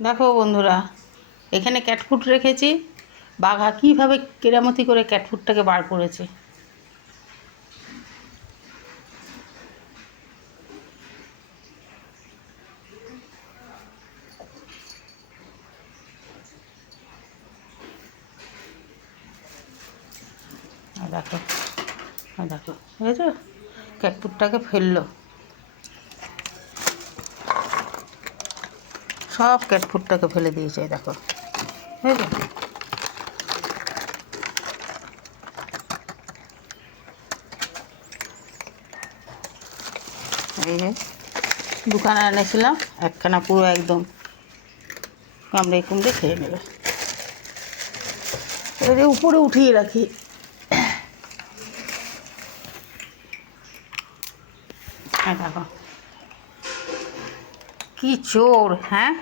দেখো বন্ধুরা, এখানে ক্যাটফুট রেখেছি। বাঘা কীভাবে কেরামতি করে ক্যাটফুটটাকে বার করেছে। দেখো, দেখো, বুঝেছো? ক্যাটফুটটাকে ফেললো, সব ক্যাটফুটটাকে ফেলে দিয়েছে। দেখো, বুঝেছো? এই যে দোকানে এনেছিলাম, একখানা পুরো একদম কামড়ে কুমড়ে খেয়ে নেবে। এটা উপরে উঠিয়ে রাখি। দেখো কি চোর, হ্যাঁ।